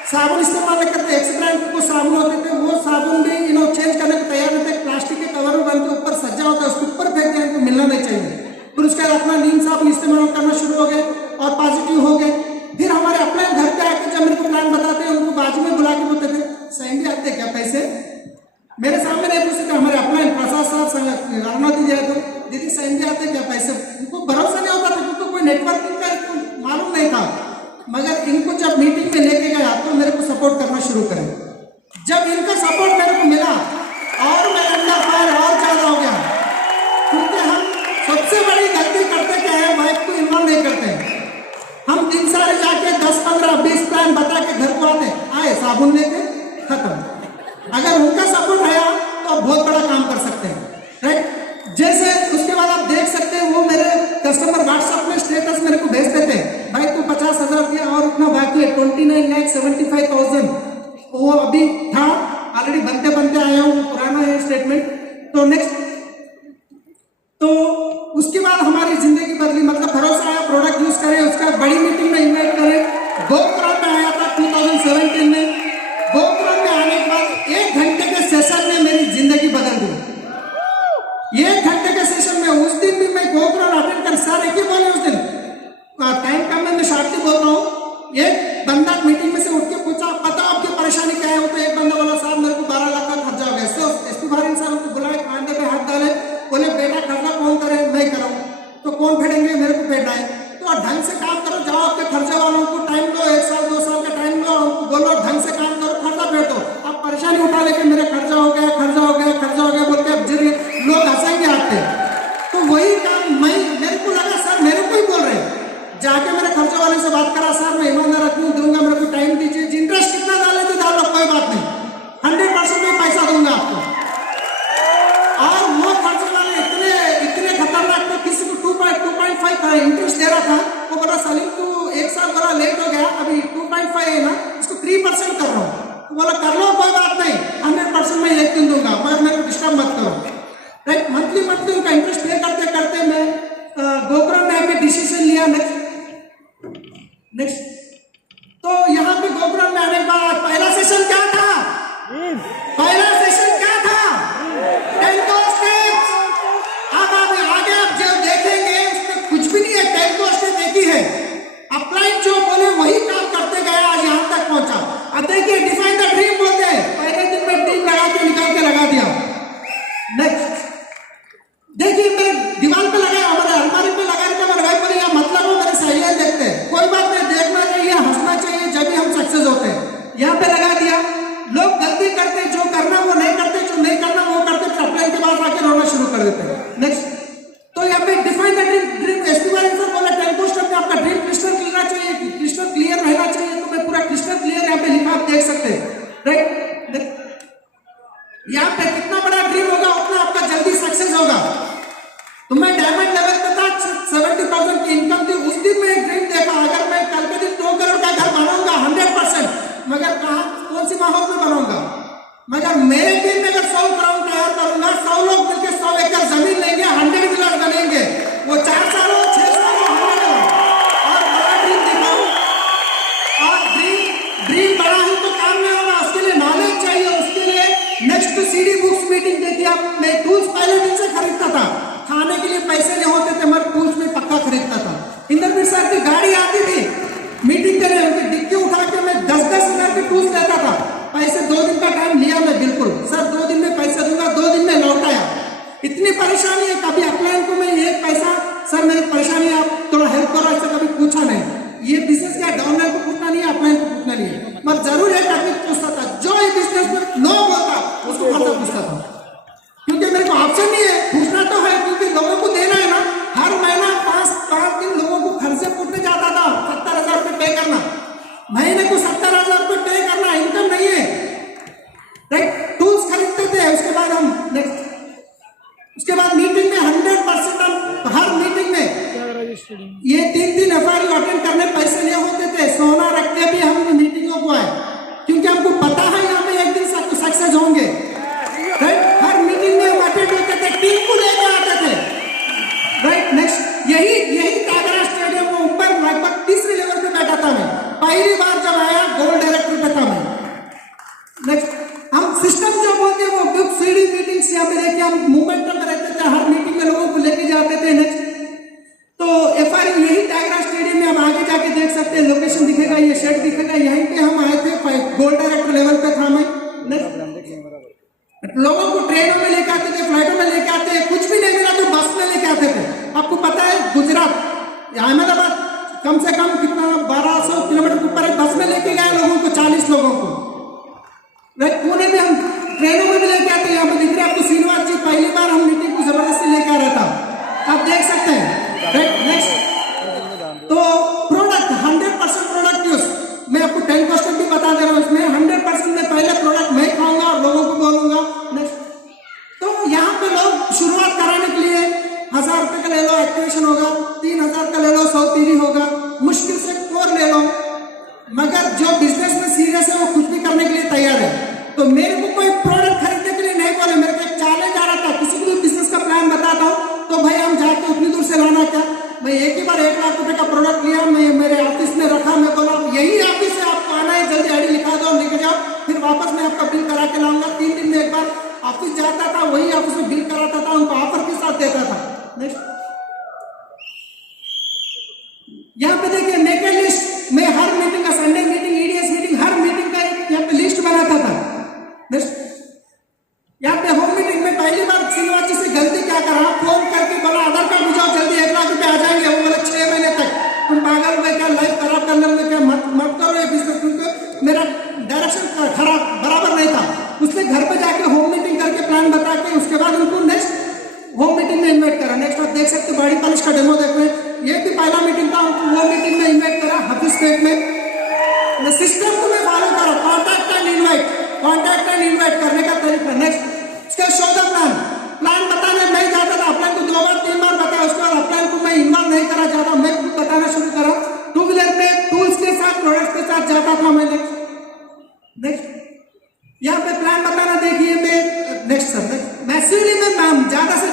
साबुन इस्तेमाल नहीं करते, एक्स ब्रांड को साबुन होते थे, वो साबुन भी चेंज करने को तैयार नहीं थे। प्लास्टिक के कवर में बन के ऊपर सज्जा होता है, उसके ऊपर फेंक दिया, इनको मिलना नहीं चाहिए। फिर उसके बाद अपना नीम साबुन इस्तेमाल करना शुरू हो गए और पॉजिटिव हो गए। फिर हमारे अपने घर पे आके जब मेरे को प्लान बताते हैं, उनको बाजू में बुला के बोलते थे सैंडी आते क्या पैसे, मेरे सामने नहीं पूछते थे। हमारे अपना प्रसाद साहब राणा दीदी आए तो दीदी सैंडी आते क्या पैसे, उनको भरोसा नहीं होता था, क्योंकि कोई नेटवर्किंग का मालूम नहीं था। मगर इनको जब मीटिंग में लेके गया तो मेरे को सपोर्ट करना शुरू करें। जब इनका सपोर्ट मेरे को मिला और मेरे अंदर फायर और ज्यादा हो गया, क्योंकि हम सबसे बड़ी गलती करते क्या है, वाइफ को इन्वॉल्व नहीं करते। हम दिन सारे जाके 10, 15, 20 प्लान बता के घर को आए साबुन लेके खत्म। अगर उनका सपोर्ट आया तो आप बहुत बड़ा काम कर सकते हैं, राइट। जैसे उसके बाद आप देख सकते हैं, वो मेरे कस्टमर व्हाट्सएप में स्टेटस मेरे को भेजते थे, भाई तो 50,000 दिया और इतना बाकी है 29,75,000। वो अभी था ऑलरेडी बनते बनते आया हूँ, पुराना है स्टेटमेंट। तो नेक्स्ट, तो उसके बाद हमारी जिंदगी बदली, मतलब भरोसा आया, प्रोडक्ट यूज करें। उसका बड़ी मीटिंग में इन्वाइट करें। गोकुरम में आया था 2017 में। गोकुरम में आने के बाद 1 घंटे के सेशन में मेरी जिंदगी बदल दी। 1 घंटे के सेशन में, उस दिन भी मैं गोकुरम अटेंड कर, सर एक ही बोले उस दिन, टाइम कम में मैं शार्टली बोल रहा हूँ। एक बंदा मीटिंग में से उठ के पूछा पता आपकी परेशानी क्या है, तो एक बंदा बोला साहब मेरे को 12 लाख का खर्चा हो गया। तो एसपी भारी साहब को बुलाए, कांधे पे हाथ डाले, बोले बेटा खर्चा कौन करे, मैं कराऊं। तो कौन फेंकेंगे, मेरे को फेंकना है। तो ढंग से काम करो, जाओ आपके खर्चे वालों को टाइम लो, 1 साल 2 साल का टाइम लो, बोलो ढंग से काम करो, खर्चा फेंको। आप परेशानी उठा लेके मेरे खर्चा हो गया, खर्चा हो गया, खर्चा हो गया बोल के अब लोग हंसेंगे आपके। तो वही काम मैं, मेरे को लगा सर मेरे को ही बोल रहे हैं, जाके मेरे खर्चे वाले से बात करा, सर मैं ईमानदार रखूँ दूंगा, मेरे को टाइम दीजिए, इंटरेस्ट कितना डाले तो डालो, कोई बात नहीं, 100% में पैसा दूंगा आपको। और वो खर्चे वाले इतने खतरनाक थे, किसी को 2.5 का इंटरेस्ट दे रहा था, वो बोला सलीम तू 1 साल बड़ा लेट हो गया, अभी 2.5 है ना, इसको 3% कर रहा हूँ। तो बोला कर लो कोई बात नहीं, 100% मैं एक दिन दूंगा, मगर मेरे को डिस्टर्ब मत करो। राइट, मंथली उनका इंटरेस्ट पे करते करते मैं गोकर्ण में आके डिसीजन लिया नेक्स्ट। तो यहाँ पे गोकर्ण में आने के बाद पहला सेशन क्या था? पहला सेशन क्या था? 10 स्टेप्स। अब आगे आप जो देखेंगे उसमें कुछ भी नहीं है, 10 स्टेप देखी है, अपलाइन जो बोले वही काम करते गए, आज यहाँ तक पहुंचा। अब देखिए डिफाइन द ड्रीम बोलते हैं, पहले दिन में ड्रीम लगा के निकाल के लगा दिया। नेक्स्ट देखिए मैं दीवार पे लगाया, हमारे अलमारी पे लगा रखा, मेरे भाई बोले यह मतलब हो, मेरे सहेलियां देखते हैं, कोई बात नहीं, देखना चाहिए, हंसना चाहिए, जब भी हम सक्सेस होते हैं। यहाँ पे लगा दिया। लोग गलती करते, जो करना वो नहीं करते, जो नहीं करना वो करते, फिर अपने के बाद आके रोना शुरू कर देते हैं। नेक्स्ट तो यहाँ पे define the dream estimate sir बोला 10 स्टेप में आपका ड्रीम क्रिस्टल क्लियर रहना चाहिए, तो मैं पूरा क्रिस्टल क्लियर यहाँ पे लिखा, आप देख सकते हैं। राइट, यहाँ पे कितना बड़ा ड्रीम होगा उतना आपका जल्दी सक्सेस होगा। तो मैं डायमंड लेवल पे था, 70,000 की इनकम थी, उस दिन मैं एक ड्रीम देखा, अगर मैं कल के दिन 2 करोड़ का घर बनाऊंगा 100%, मगर कहाँ कौन सी माहौल में बनाऊंगा, मगर मेरे टीम में अगर 100 करोड़ तैयार करूंगा, 100 लोग मिलकर 100 एकड़ जमीन लेंगे, 100 विलेज बनेंगे, वो 4 साल हो 6 साल हो 100 हो, और बड़ा ड्रीम दिखाऊं। और ड्रीम बड़ा ही तो काम नहीं होगा, उसके लिए नॉलेज चाहिए, उसके लिए नेक्स्ट सीडी बुक्स मीटिंग देखिए आप, मैं टूल्स पहले दिन से खरीदता था, खाने के लिए पैसे नहीं होते थे, मगर टूल्स में पक्का खरीदता था। इंद्रवीर सर की गाड़ी आती थी मीटिंग करने, उनकी डिक्की उठा के मैं 10-10 हजार के टूल्स लेता था, पैसे 2 दिन का टाइम लिया मैं, बिल्कुल सर 2 दिन में पैसा दूंगा, 2 दिन में लौटाया। इतनी परेशानी है, कभी अपलाइन को मैं एक पैसा सर मेरी परेशानी आप थोड़ा हेल्प करो ऐसा कभी पूछा नहीं। ये बिजनेस क्या डाउनलाइन को पूछना नहीं है, अपलाइन को पूछना नहीं है, मगर जरूर एक आदमी पूछता था, जो ये बिजनेस में नो बोलता उसको खर्चा पूछता था, क्योंकि मेरे को ऑप्शन नहीं है, पूछना तो है, क्योंकि लोगों को देना है ना। हर महीना 5 दिन लोगों को खर्चे पूछने जाता था, 70,000 रुपये पे करना, महीने को 70,000 रुपये पे करना, इनकम नहीं है। राइट, टूल्स खरीदते थे, उसके बाद हम नेक्स्ट, उसके बाद मीटिंग में 100% हम हर मीटिंग में ये 3 FIR अटेंड करने पैसे नहीं होते थे, सोना रख के भी हम मीटिंगों को आए, क्योंकि हमको पता है यहाँ पे एक दिन सक्सेस होंगे। राइट, हर मीटिंग में हम अटेंड होते थे, टीम को लेकर आते थे। राइट, नेक्स्ट यही टागरा स्टेडियम में ऊपर लगभग 3रे लेवल पे बैठा था मैं, पहली बार जब आया गोल्ड डायरेक्टर पे था मैं। नेक्स्ट हम सिस्टम जो बोलते हैं वो ग्रुप सीडी मीटिंग्स यहाँ पे देखिए, हम मोमेंटम में रहते थे, हर मीटिंग में लोगों को लेके जाते थे। नेक्स्ट तो FIR यही टागरा स्टेडियम में हम आगे जाके देख सकते हैं, लोकेशन दिखेगा, ये शेड दिखेगा, यहीं पे हम आए थे, गोल्ड डायरेक्टर लेवल पे था मैं। लोगों को ट्रेनों में लेके आते थे, फ्लाइटों में लेके आते थे, कुछ भी नहीं मिला तो बस में लेके आते थे। आपको पता है गुजरात अहमदाबाद कम से कम कितना 1200 किलोमीटर ऊपर है, बस में लेके गए लोगों को, 40 लोगों को। पुणे में हम ट्रेनों में भी लेके आते हैं, यहाँ पे दिख रहे हैं आपको श्रीनिवास जी, पहली बार हम मीटिंग को जबरदस्ती लेके आ रहा था, आप देख सकते हैं। नेक्स्ट तो प्रोडक्ट 100% प्रोडक्ट यूज, मैं आपको 10% भी बता दे रहा हूँ, इसमें 100% में पहले प्रोडक्ट मैं खाऊंगा और लोगों को बोलूंगा। नेक्स्ट तो यहाँ पे लोग शुरुआत कराने के लिए 1000 रुपये का ले लो, एक्टिवेशन होगा, 3000 का ले लो, 100 तीरी होगा, मुश्किल से कोर ले लो, मगर जो बिजनेस में सीरियस है वो कुछ भी करने के लिए तैयार है। तो मेरे को कोई प्रोडक्ट खरीदने के लिए नहीं बोले, मेरे को एक चैलेंज आ रहा था, किसी को भी बिजनेस का प्लान बताता हूँ तो भाई हम जाके उतनी दूर से लाना क्या, मैं एक ही बार 1 लाख रुपए का प्रोडक्ट लिया, मैं मेरे ऑफिस में रखा, मैं बोला यही ऑफिस से आपको आना है, जल्दी आईडी लिखा दो, लेके जाओ, फिर वापस मैं आपका बिल करा के लाऊंगा। 3 दिन में एक बार ऑफिस जाता था, वही ऑफिस में बिल कराता था, उनको ऑफर के साथ देता था। नेक्स्ट यहाँ पे देखिए नेकेड लिस्ट, मैं हर मीटिंग का, संडे मीटिंग, EDS मीटिंग, हर मीटिंग का यहाँ पे लिस्ट बनाता था। नेक्स्ट यहाँ पे होम मीटिंग में पहली बार श्रीनिवास जी से गलती क्या करा, फोन करके बोला आधार कार्ड बुझाओ जल्दी, 1 लाख रुपए आ जाएंगे। वो बोले 6 महीने तक, तुम पागल हुए क्या, लाइफ खराब करने में क्या, मत करो ये बिजनेस, क्योंकि मेरा डायरेक्शन खराब बराबर नहीं था। उसने घर पे जाके होम मीटिंग करके प्लान बता के उसके बाद उनको नेक्स्ट होम मीटिंग में इन्वाइट करा। नेक्स्ट आप देख सकते हो, बॉडी पॉलिश का डेमो देख रहे हैं, ये भी पहला मीटिंग था, वो मीटिंग में इन्वाइट करा हाफिज स्टेट में। सिस्टम को मैं फॉलो करो, कॉन्टैक्ट एंड इन्वाइट करने का तरीका। नेक्स्ट उसके शो द प्लान बताने नहीं जाता था, अपने को 2 बार 3 बार बताया, उसके बाद अपने को मैं इन्वॉल्व नहीं करा जाता, मैं खुद बताना शुरू करा। 2 व्हीलर पे टूल्स के साथ प्रोडक्ट्स के साथ जाता था मैं। नेक्स्ट यहाँ पे प्लान बताना देखिए मैं। नेक्स्ट सर मैसिवली मैं ज्यादा से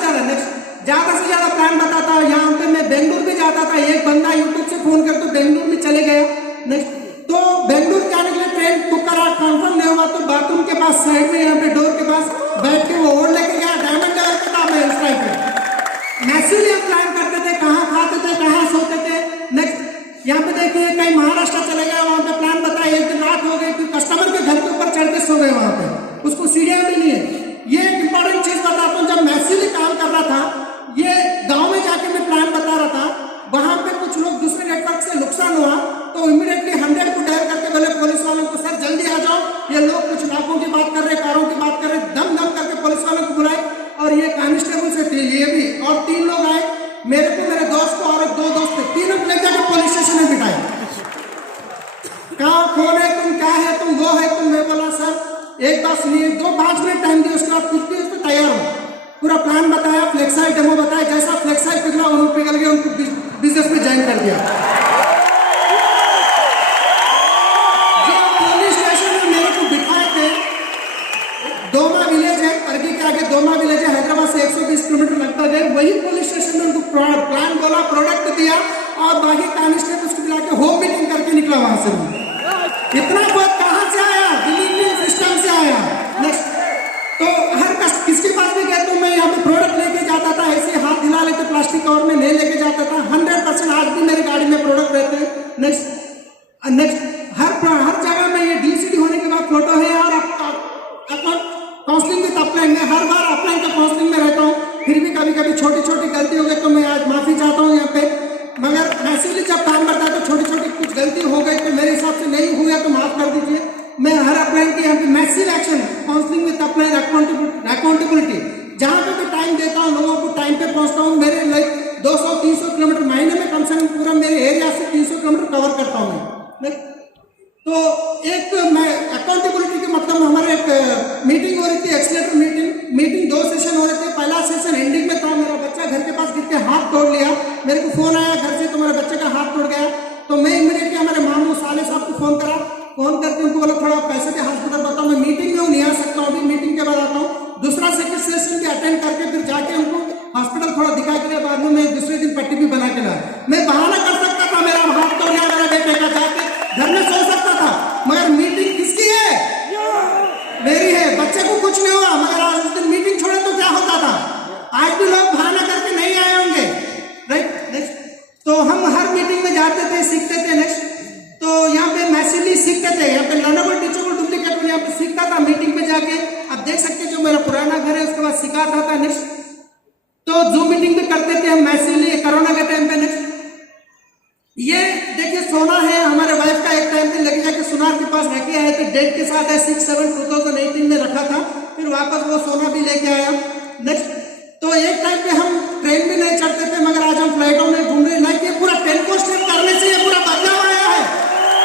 ज्यादा प्लान बताता। यहाँ पे मैं बेंगलुरु भी जाता था, एक बंदा यूट्यूब से फोन कर तो बेंगलुरु में चले गया। नेक्स्ट तो बेंगलुरु जाने के लिए ट्रेन बुक करा, कंफर्म नहीं हुआ तो बाथरूम के पास साइड में यहाँ पे डोर के पास बैठ के वो ओढ़ लेके गया, डायमंड लेवल पे था मैं उस टाइम पे। मैसिवली हम प्लान करते थे, कहाँ खाते थे, कहाँ सोते थे। नेक्स्ट यहाँ पे देखिए कहीं महाराष्ट्र चले गए, वहाँ पे प्लान बताया, एक दिन रात हो गई तो कस्टमर के घर के ऊपर चढ़ के सो गए, वहाँ पे उसको सीढ़ियाँ भी नहीं है। ये एक इंपॉर्टेंट चीज बताता हूँ, जब मैसिवली काम कर रहा था, ये गाँव में जाके मैं प्लान बता रहा था, वहाँ पे कुछ लोग दूसरे नेटवर्क से नुकसान हुआ तो इमीडिएटली 100 को डायल करके बोले पुलिस वालों को, सर जल्दी आ जाओ, ये लोग कुछ नाकों की बात कर रहे, कारों की बात कर रहे, दम करके पुलिस वालों को बुलाए। और ये कांस्टेबल से थे ये भी, और 3 लोग आए, मेरे को, मेरे दोस्त को और 2 दोस्त थे, तीनों को लेकर पुलिस स्टेशन में बिठाए। कहाँ कौन है तुम, क्या है तुम, वो है तुम। मैं बोला सर एक बात सुनिए, 5 मिनट टाइम दिए, उसके बाद कुछ भी उस पर तैयार हो। पूरा प्लान बताया, फ्लेक्साइल डेमो बताया, जैसा फ्लेक्साइल पिघला उन्होंने पिघल गया, उनको बिजनेस में ज्वाइन कर दिया। जो पुलिस स्टेशन में मेरे को बिठाए थे, दोमा विलेज है, अर्गी के आगे दोमा विलेज है, हैदराबाद से 120 किलोमीटर लगता है, वही पुलिस स्टेशन में उनको प्लान बोला, प्रोडक्ट दिया और बाकी कांस्टेबल उसको बुला के होम मीटिंग करके निकला वहां से। इतना बहुत कहां से आया, डिलीवरी सिस्टम से आया। नेक्स्ट तो हर किसके पास भी गए तो मैं यहाँ पे प्रोडक्ट लेके जाता था, ऐसे हाथ हिला लेके प्लास्टिक कवर में नहीं लेके जाता था। 100% आज भी मेरी गाड़ी में प्रोडक्ट रहते हैं। नेक्स्ट हर जगह में ये DCD होने के बाद फोटो है, और काउंसलिंग भी अपलाइन में हर बार अपलाइन का काउंसलिंग में रहता हूँ, फिर भी कभी कभी छोटी गलती हो गई तो मैं आज माफी चाहता हूँ यहाँ पे। मगर मैसिवली जब काम करता है तो छोटी कुछ गलती हो गई तो मेरे हिसाब से नहीं हुआ तो माफ कर दीजिए। मैं हर अपलाइन के यहाँ पे massive action, counselling with upline, accountability, जहाँ पे भी टाइम देता हूँ, लोगों को टाइम पे पहुँचता हूँ। मेरे लाइक 200-300 किलोमीटर महीने में कम से कम पूरा मेरे एरिया से 300 किलोमीटर कवर करता हूँ मैं। तो एक मैं अकाउंटेबिलिटी के मतलब हमारे एक मीटिंग हो रही थी, एक्सीलेटर मीटिंग 2 सेशन हो रहे थे। पहला सेशन एंडिंग में था, मेरा बच्चा घर के पास गिर के हाथ तोड़ लिया। मेरे को फोन आया घर से, तुम्हारे बच्चे का हाथ तोड़ गया। तो मैं इमीडिएटली हमारे मामू साले साहब को फोन करा, फोन करके उनको बोला थोड़ा पैसे के हॉस्पिटल बताओ, मैं मीटिंग में हूँ, नहीं आ सकता हूँ, अभी मीटिंग के बाद आता हूँ। दूसरा सेकंड सेशन भी अटेंड करके फिर जाके उनको हॉस्पिटल थोड़ा दिखा के बाद में मैं दूसरे दिन पट्टी भी बना के लाया। मैं बहाना कर सकता था, मेरा हाथ तोड़ लिया मेरा बेटे का, जाके घर में सो सकता था, मगर मीटिंग किसकी है? मेरी है। बच्चे को कुछ नहीं हुआ, मगर आज उस दिन मीटिंग छोड़े तो क्या होता था? आज भी लोग बहाना करके नहीं आए होंगे, राइट। नेक्स्ट तो हम हर मीटिंग में जाते थे, सीखते थे। नेक्स्ट तो यहाँ पे मैसिवली सीखते थे, यहाँ पे लर्नेबल टीचेबल डुप्लीकेट में यहाँ पे सीखता था मीटिंग में जाके। आप देख सकते जो मेरा पुराना घर है उसके बाद सिखाता था। नेक्स्ट तो जो मीटिंग में करते थे हम मैसिवली कोरोना के टाइम पे। नेक्स्ट ये देखिए सोना है, हमारे वाइफ का एक टाइम पे लगे जाके सुनार के पास रखे आए थे, डेट के साथ है 6/7/2018 में रखा था, फिर वापस वो सोना भी लेके आया। नेक्स्ट तो एक टाइम पे हम ट्रेन भी नहीं चढ़ते थे, मगर आज हम फ्लाइटों में घूम रहे। लाइक ये पूरा 10 को स्टेप करने से ये पूरा बदलाव आया है,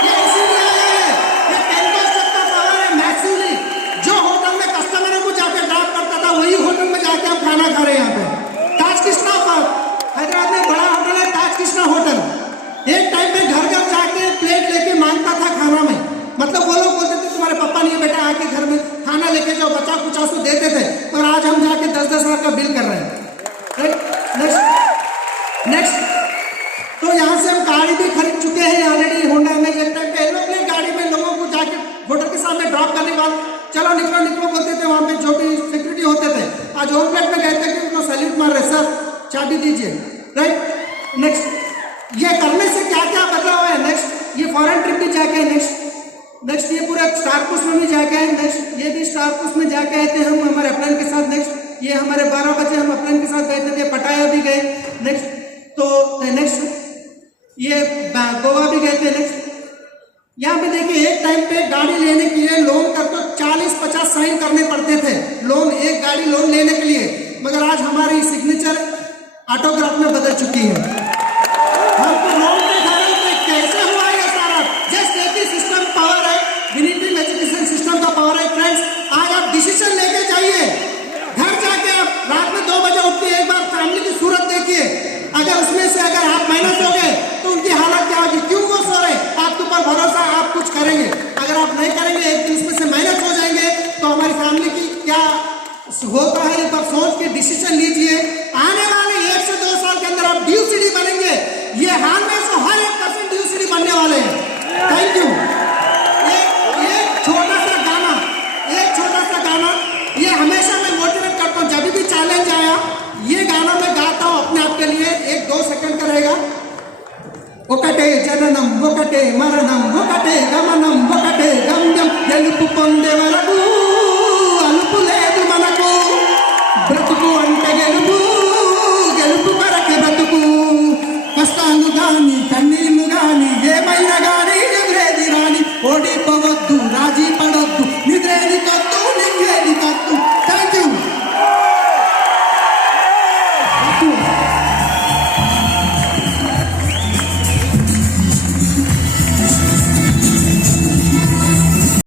ये इसीलिए आया है। ये 10 को स्टेप का पावर है मैसिवली। जो होटल में कस्टमरों को जाके ड्रॉप करता था, वही होटल में जाके हम खाना खा रहे हैं। यहाँ पे ताज कृष्णा हैदराबाद में बड़ा होटल है, ताज कृष्णा होटल। एक टाइम पे घर जाके प्लेट लेके मांगता था खाना में, मतलब वो लोग बोलते थे तुम्हारे पापा नहीं है बेटा, आके घर में खाना लेके जाओ, बचा कुचा सो देते थे। और आज हम जाके 10-10 लाख का बिल कर रहे हैं, राइट। नेक्स्ट तो यहाँ से हम गाड़ी भी खरीद चुके हैं ऑलरेडी, होंडा में। एक टाइम पे एरोप्लेन गाड़ी में लोगों को जाके होटल के सामने ड्रॉप करने के बाद चलो निकलो बोलते थे, वहाँ पे जो भी सिक्योरिटी होते थे। आज एरोप्लेन में गए थे कि उनको सैल्यूट मार रहे, सर चाबी दीजिए, राइट। नेक्स्ट ये करने से क्या क्या बदलाव है? नेक्स्ट ये फॉरेन ट्रिप भी जाके, नेक्स्ट ये पूरा स्टार क्रूज में भी जाके आए। नेक्स्ट ये भी स्टार क्रूज में जाके आए थे हम हमारे अपलाइन के साथ। नेक्स्ट ये हमारे 12 बजे हम अपलाइन के साथ गए थे, पटाया भी गए। नेक्स्ट तो नेक्स्ट ये गोवा भी गए थे। नेक्स्ट यहाँ पे देखिए एक टाइम पे गाड़ी लेने के लिए लोन कर तो 40-50 साइन करने पड़ते थे, लोन एक गाड़ी लोन लेने के लिए। मगर आज हमारी सिग्नेचर ऑटोग्राफ में बदल चुकी है। आप नहीं करेंगे एक दिन उसमें से माइनस हो जाएंगे तो हमारी फैमिली की क्या होता है, एक बार सोच के डिसीजन लीजिए। आने वाले 1 से 2 साल के अंदर आप ड्यूसीडी बनेंगे, ये हाल में से हर 1% ड्यूसीडी बनने वाले हैं। Thank you. एक छोटा सा गाना, ये हमेशा मैं मोटिवेट करता हूँ, जब भी चैलेंज आया ये गाना मैं गाता हूँ अपने आप के लिए। 1-2 सेकंड का रहेगा। ఒకటే జననం ఒకటే మరణం ఒకటే గమనం ఒకటే గమ్యం గెలుపు పొందే వరకు